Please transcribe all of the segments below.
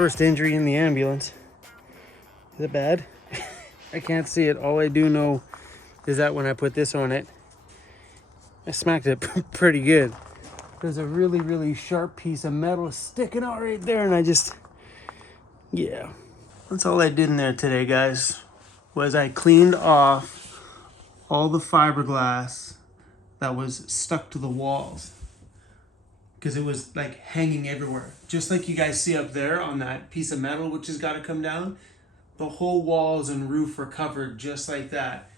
first injury in the ambulance. Is it bad? I can't see it. All I do know is that when I put this on it, I smacked it pretty good. There's a really, really sharp piece of metal sticking out right there, and I just, yeah. That's all I did in there today, guys, was I cleaned off all the fiberglass that was stuck to the walls, because it was like hanging everywhere. Just like you guys see up there on that piece of metal, which has got to come down. The whole walls and roof were covered just like that.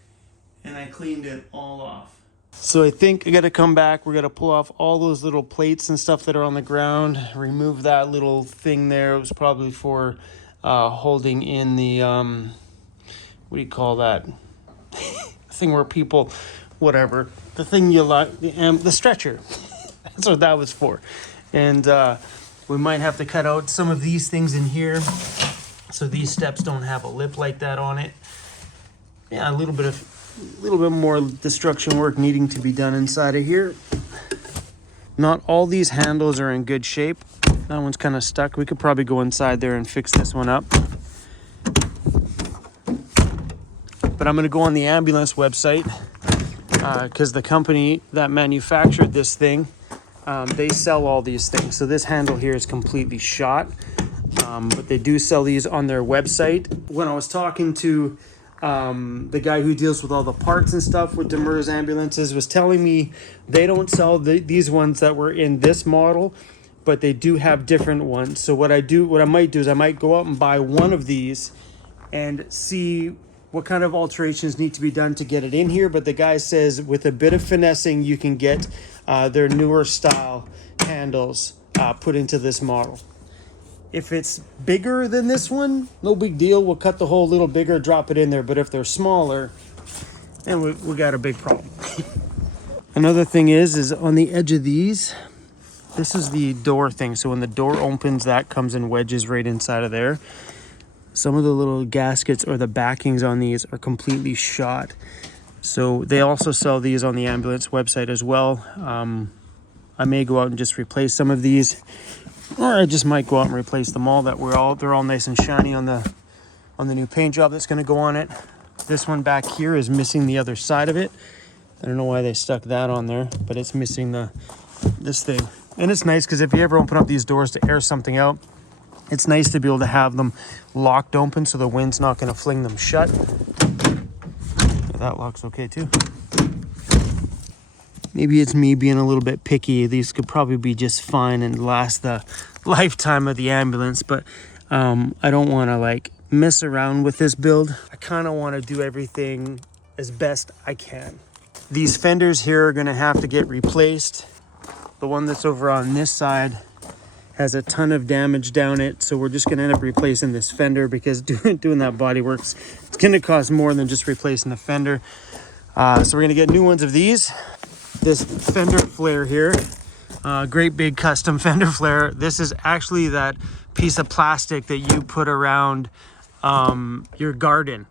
And I cleaned it all off. So I think I got to come back. We're going to pull off all those little plates and stuff that are on the ground. Remove that little thing there. It was probably for holding in the, what do you call that? Thing where people, whatever. The thing you like, the stretcher. That's what that was for. And we might have to cut out some of these things in here, so these steps don't have a lip like that on it. Yeah, a little bit more destruction work needing to be done inside of here. Not all these handles are in good shape. That one's kind of stuck. We could probably go inside there and fix this one up. But I'm going to go on the ambulance website because the company that manufactured this thing, they sell all these things. So this handle here is completely shot. But they do sell these on their website. When I was talking to the guy who deals with all the parts and stuff with Demers ambulances, was telling me they don't sell these ones that were in this model, but they do have different ones. So what I might do is I might go out and buy one of these and see what kind of alterations need to be done to get it in here. But the guy says with a bit of finessing, you can get their newer style handles put into this model. If it's bigger than this one, no big deal. We'll cut the hole a little bigger, drop it in there. But if they're smaller, then we got a big problem. Another thing is on the edge of these, this is the door thing. So when the door opens, that comes in wedges right inside of there. Some of the little gaskets or the backings on these are completely shot. So they also sell these on the ambulance website as well. I may go out and just replace some of these, or I just might go out and replace them all. They're all nice and shiny on the new paint job that's going to go on it. This one back here is missing the other side of it. I don't know why they stuck that on there, but it's missing this thing. And it's nice because if you ever open up these doors to air something out, it's nice to be able to have them locked open so the wind's not going to fling them shut. That lock's okay too. Maybe it's me being a little bit picky. These could probably be just fine and last the lifetime of the ambulance, but I don't want to like mess around with this build. I kind of want to do everything as best I can. These fenders here are going to have to get replaced. The one that's over on this side has a ton of damage down it, so we're just going to end up replacing this fender because doing that body works, it's going to cost more than just replacing the fender. So we're going to get new ones of these. This fender flare here, great big custom fender flare. This is actually that piece of plastic that you put around your garden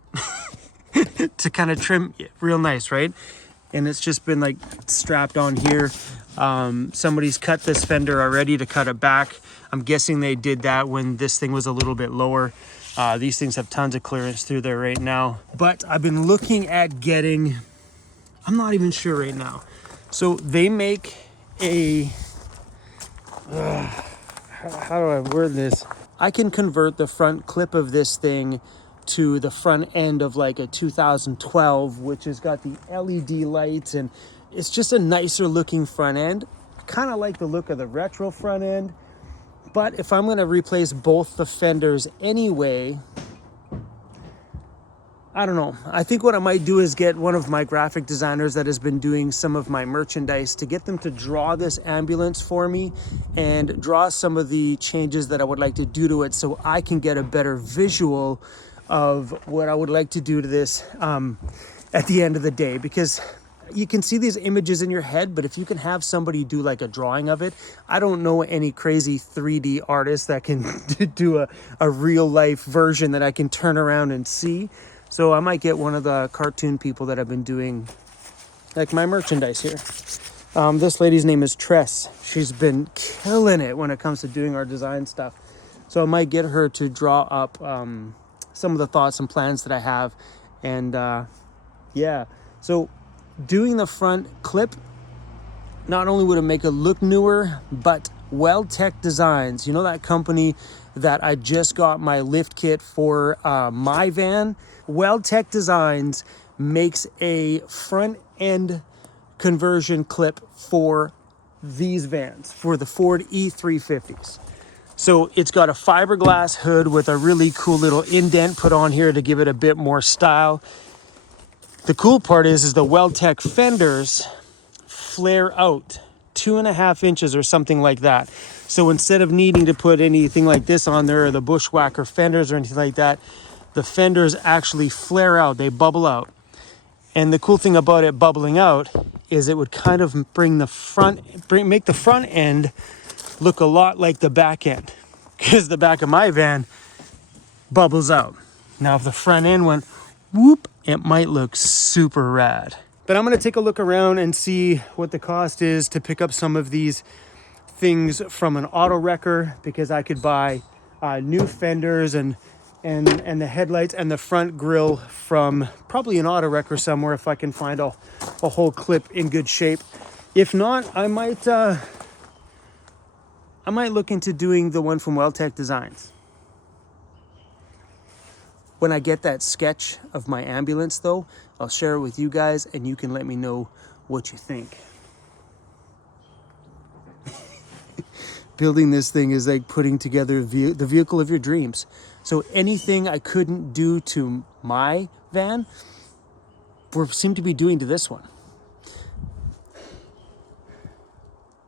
to kind of trim it real nice, right? And it's just been like strapped on here. Somebody's cut this fender already to cut it back. I'm guessing they did that when this thing was a little bit lower. These things have tons of clearance through there right now. But I've been looking at getting, I'm not even sure right now. So they make a, how do I word this? I can convert the front clip of this thing to the front end of like a 2012, which has got the LED lights, and it's just a nicer looking front end. I kind of like the look of the retro front end, but if I'm going to replace both the fenders anyway, I don't know. I think what I might do is get one of my graphic designers that has been doing some of my merchandise to get them to draw this ambulance for me and draw some of the changes that I would like to do to it so I can get a better visual of what I would like to do to this at the end of the day. Because you can see these images in your head, but if you can have somebody do like a drawing of it, I don't know any crazy 3D artist that can do a real life version that I can turn around and see. So I might get one of the cartoon people that have been doing like my merchandise here. This lady's name is Tress. She's been killing it when it comes to doing our design stuff. So I might get her to draw up some of the thoughts and plans that I have. And yeah, so doing the front clip, not only would it make it look newer, but Weldtech Designs, you know that company that I just got my lift kit for my van? Weldtech Designs makes a front end conversion clip for these vans, for the Ford E350s. So it's got a fiberglass hood with a really cool little indent put on here to give it a bit more style. The cool part is the Weldtech fenders flare out 2.5 inches or something like that. So instead of needing to put anything like this on there, or the Bushwhacker fenders or anything like that, the fenders actually flare out, they bubble out. And the cool thing about it bubbling out is it would kind of make the front end look a lot like the back end, because the back of my van bubbles out. Now if the front end went whoop, it might look super rad. But I'm going to take a look around and see what the cost is to pick up some of these things from an auto wrecker, because I could buy new fenders and the headlights and the front grille from probably an auto wrecker somewhere if I can find a whole clip in good shape. If not, I might look into doing the one from Weldtech Designs. When I get that sketch of my ambulance though, I'll share it with you guys and you can let me know what you think. Building this thing is like putting together the vehicle of your dreams. So anything I couldn't do to my van, we seem to be doing to this one.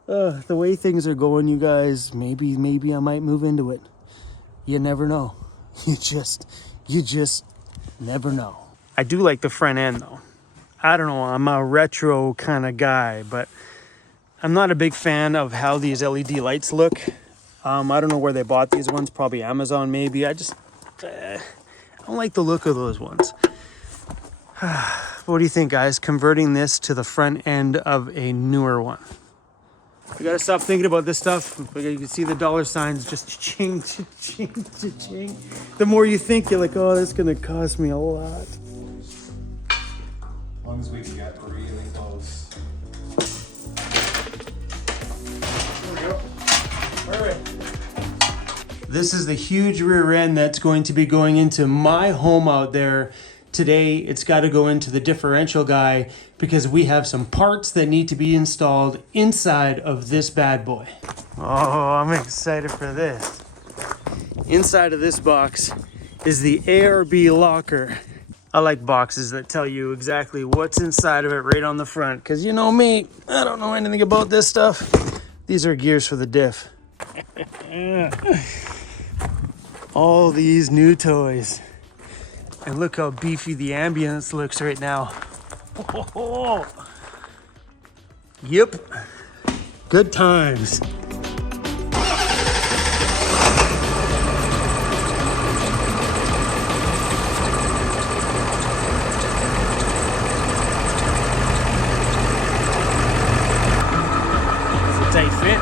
The way things are going, you guys, maybe I might move into it. You never know. You just never know. I do like the front end though. I don't know, I'm a retro kind of guy, but I'm not a big fan of how these LED lights look. I don't know where they bought these ones, probably Amazon maybe. I don't like the look of those ones. What do you think, guys? Converting this to the front end of a newer one. We gotta stop thinking about this stuff. You can see the dollar signs just ching, ching, ching. The more you think, you're like, oh, that's gonna cost me a lot. As long as we can get really close. There we go. All right. This is the huge rear end that's going to be going into my home out there. Today, it's got to go into the differential guy because we have some parts that need to be installed inside of this bad boy. Oh, I'm excited for this. Inside of this box is the ARB locker. I like boxes that tell you exactly what's inside of it right on the front, because you know me, I don't know anything about this stuff. These are gears for the diff. All these new toys. And look how beefy the ambulance looks right now. Oh, yep, good times. It's a tight fit.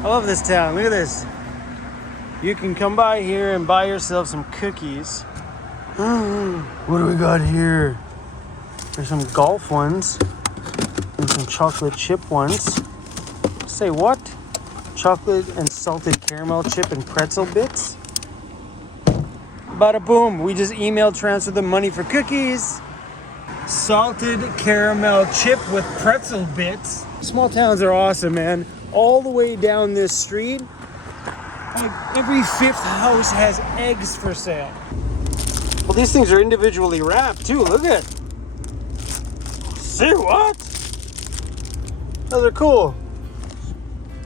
I love this town. Look at this. You can come by here and buy yourself some cookies. What do we got here? There's some golf ones and some chocolate chip ones. Say what? Chocolate and salted caramel chip and pretzel bits. Bada boom. We just email transfer the money for cookies. Salted caramel chip with pretzel bits. Small towns are awesome, man. All the way down this street, like every fifth house has eggs for sale. Well, these things are individually wrapped too. Look at it. See what? Those are cool.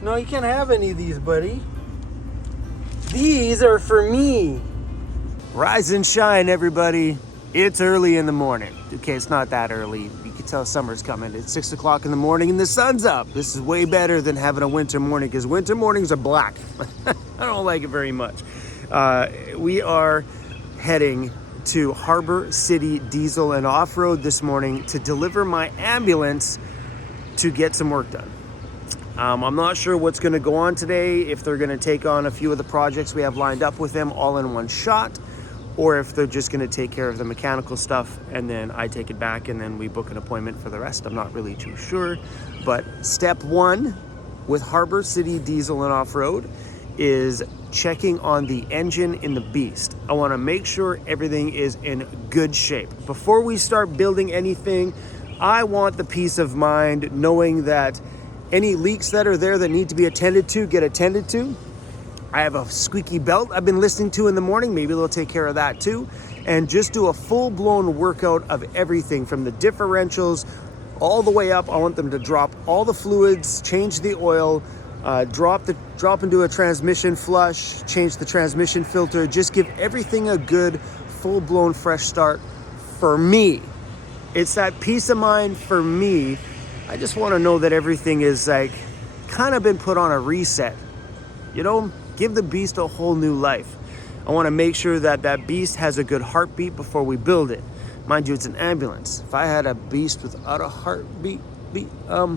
No, you can't have any of these, buddy. These are for me. Rise and shine, everybody. It's early in the morning. Okay, it's not that early. You can tell summer's coming. It's 6 o'clock in the morning and the sun's up. This is way better than having a winter morning because winter mornings are black. I don't like it very much. We are heading to Harbor City Diesel and Off-Road this morning to deliver my ambulance to get some work done. I'm not sure what's going to go on today, if they're going to take on a few of the projects we have lined up with them all in one shot, or if they're just going to take care of the mechanical stuff and then I take it back and then we book an appointment for the rest. I'm not really too sure. But step one with Harbor City Diesel and Off-Road is checking on the engine in the Beast. I want to make sure everything is in good shape. Before we start building anything, I want the peace of mind knowing that any leaks that are there that need to be attended to get attended to. I have a squeaky belt I've been listening to in the morning. Maybe they'll take care of that too. And just do a full-blown workout of everything from the differentials all the way up. I want them to drop all the fluids, change the oil, drop into a transmission flush, change the transmission filter, just give everything a good full-blown fresh start for me. It's that peace of mind for me. I just want to know that everything is like kind of been put on a reset. You know, give the Beast a whole new life. I want to make sure that that Beast has a good heartbeat before we build it. Mind you, it's an ambulance. If I had a Beast without a heartbeat, I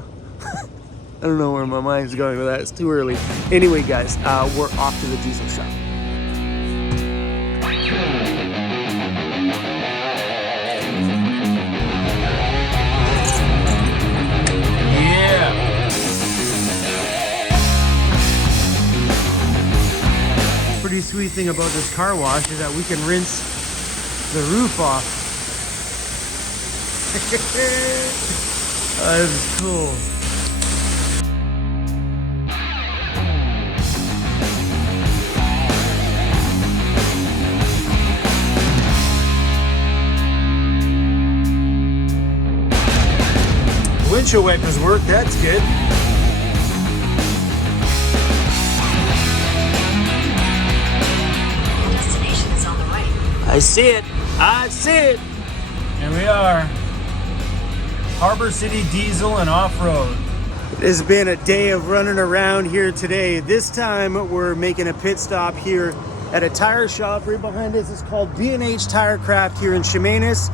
don't know where my mind's going with that. It's too early. Anyway, guys, we're off to the diesel shop. Pretty sweet thing about this car wash is that we can rinse the roof off. Oh, this is cool. Windshield wipers work, that's good. I see it. I see it. Here we are. Harbor City Diesel and Off-Road. It has been a day of running around here today. This time we're making a pit stop here at a tire shop right behind us. It's called B&H Tirecraft here in Chemainus.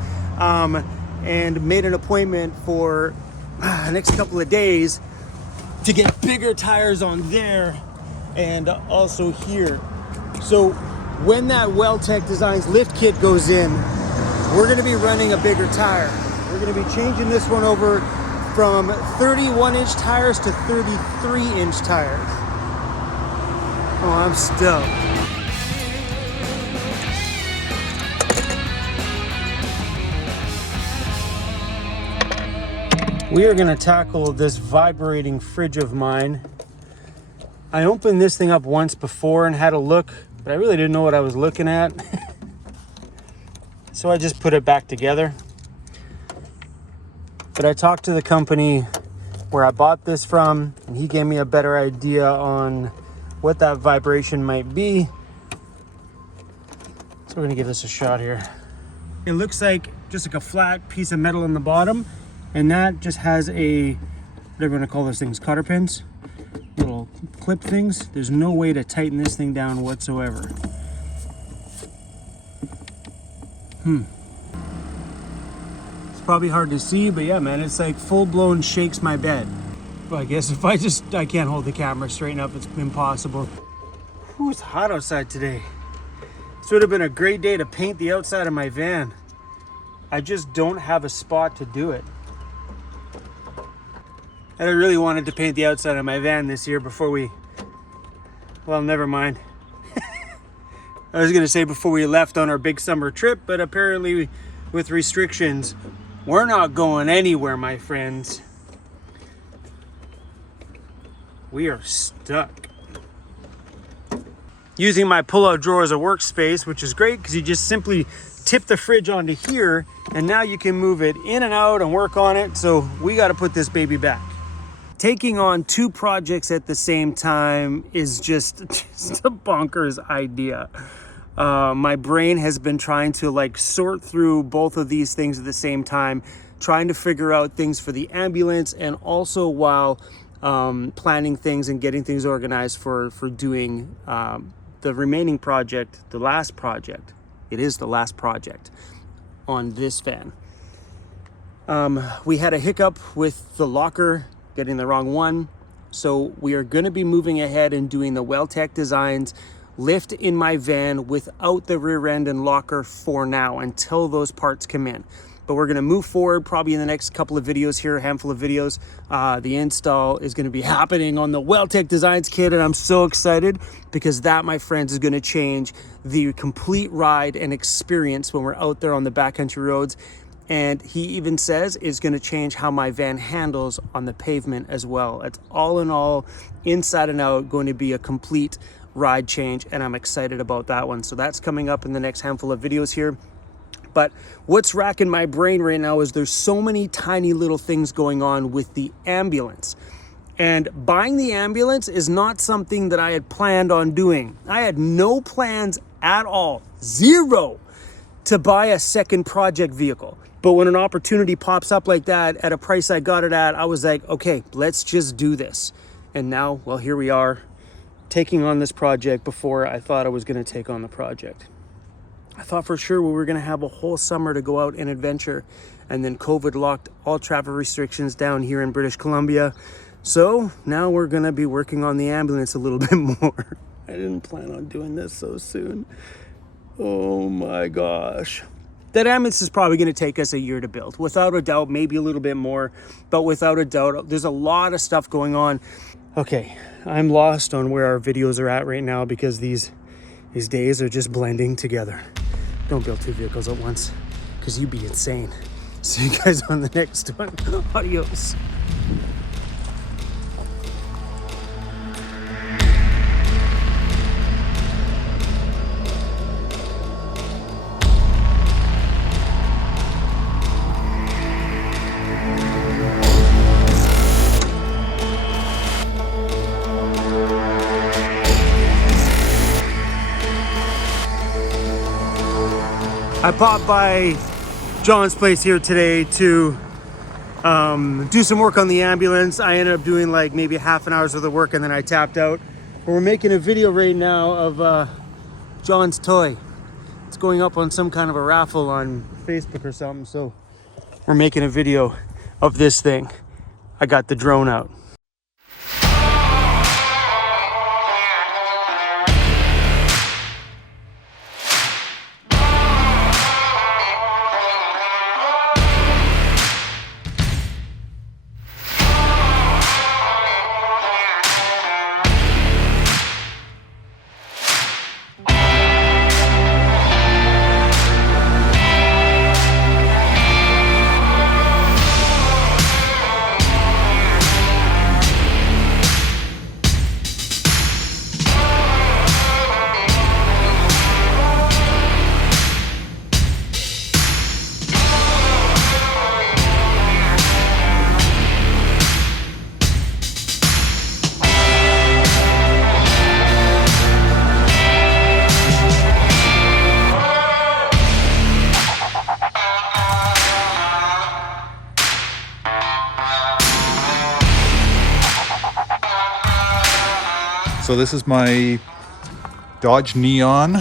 And made an appointment for the next couple of days to get bigger tires on there and also here. So when that Welltec Designs lift kit goes in, we're going to be running a bigger tire. We're going to be changing this one over from 31-inch tires to 33-inch tires. Oh, I'm stoked. We are going to tackle this vibrating fridge of mine. I opened this thing up once before and had a look, but I really didn't know what I was looking at. So I just put it back together. But I talked to the company where I bought this from, and he gave me a better idea on what that vibration might be. So we're gonna give this a shot here. It looks like just like a flat piece of metal in the bottom, and that just has a, whatever you wanna call those things, cotter pins, little clip things. There's no way to tighten this thing down whatsoever. It's probably hard to see, but yeah, man, it's like full-blown shakes my bed. Well, I guess if I can't hold the camera straight enough, it's impossible. Whew, it's hot outside today. This would have been a great day to paint the outside of my van. I just don't have a spot to do it. And I really wanted to paint the outside of my van this year before we, well, never mind. I was gonna say before we left on our big summer trip, but apparently with restrictions, we're not going anywhere, my friends. We are stuck. Using my pull-out drawer as a workspace, which is great because you just simply tip the fridge onto here and now you can move it in and out and work on it. So we got to put this baby back. Taking on two projects at the same time is just a bonkers idea. My brain has been trying to like sort through both of these things at the same time, trying to figure out things for the ambulance, and also while planning things and getting things organized for doing the remaining project, the last project. It is the last project on this van. We had a hiccup with the locker, getting the wrong one. So we are going to be moving ahead and doing the Welltec Designs lift in my van without the rear end and locker for now until those parts come in. But we're going to move forward probably in the next couple of videos here, a handful of videos. The install is going to be happening on the Welltec Designs kit, and I'm so excited because that, my friends, is going to change the complete ride and experience when we're out there on the backcountry roads. And he even says it's going to change how my van handles on the pavement as well. It's all in all, inside and out, going to be a complete ride change, and I'm excited about that one. So that's coming up in the next handful of videos here. But what's racking my brain right now is there's so many tiny little things going on with the ambulance. And buying the ambulance is not something that I had planned on doing. I had no plans at all, zero, to buy a second project vehicle. But when an opportunity pops up like that at a price I got it at, I was like, okay, let's just do this. And now, well, here we are, taking on this project before I thought I was going to take on the project. I thought for sure we were going to have a whole summer to go out and adventure, and then COVID locked all travel restrictions down here in British Columbia. So now we're going to be working on the ambulance a little bit more. I didn't plan on doing this so soon. Oh my gosh. That ambulance is probably going to take us a year to build, without a doubt, maybe a little bit more, but without a doubt, there's a lot of stuff going on. Okay, I'm lost on where our videos are at right now because these days are just blending together. Don't build two vehicles at once because you'd be insane. See you guys on the next one. Adios. I popped by John's place here today to do some work on the ambulance. I ended up doing like maybe half an hour's worth of work and then I tapped out. But we're making a video right now of John's toy. It's going up on some kind of a raffle on Facebook or something. So we're making a video of this thing. I got the drone out. So this is my Dodge Neon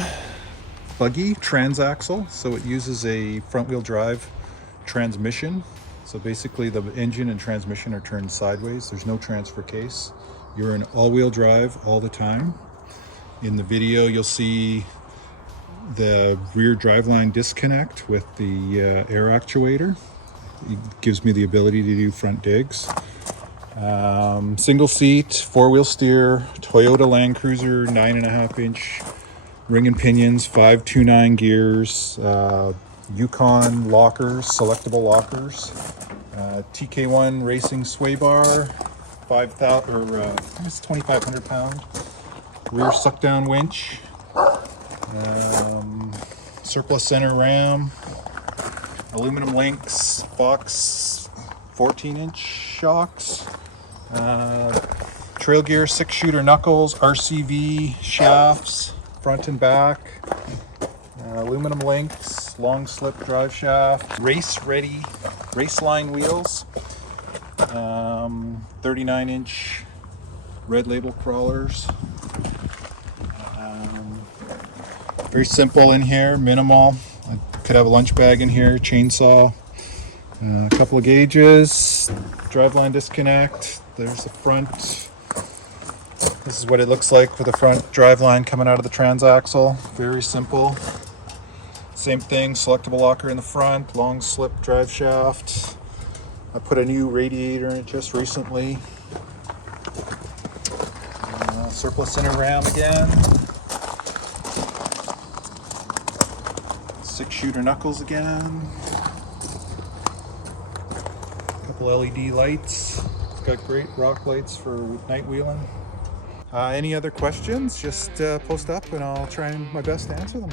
buggy transaxle. So it uses a front wheel drive transmission. So basically the engine and transmission are turned sideways. There's no transfer case. You're in all-wheel drive all the time. In the video you'll see the rear driveline disconnect with the air actuator. It gives me the ability to do front digs. Single seat, four-wheel steer, Toyota Land Cruiser 9.5-inch ring and pinions, 529 gears, Yukon lockers, selectable lockers, TK1 racing sway bar, 2,500 pound rear suck down winch, surplus center ram, aluminum links, Fox 14-inch shocks, trail gear 6-shooter knuckles, RCV shafts, front and back, Aluminum links, long slip drive shaft, race ready, race line wheels, 39-inch red label crawlers. Very simple in here, minimal. I could have a lunch bag in here, chainsaw, a couple of gauges, driveline disconnect. There's the front. This is what it looks like with the front driveline coming out of the transaxle. Very simple. Same thing, selectable locker in the front, long slip drive shaft. I put a new radiator in it just recently. Surplus center ram again. 6-shooter knuckles again. Couple LED lights. It's got great rock lights for night wheeling. Any other questions, just post up and I'll try my best to answer them.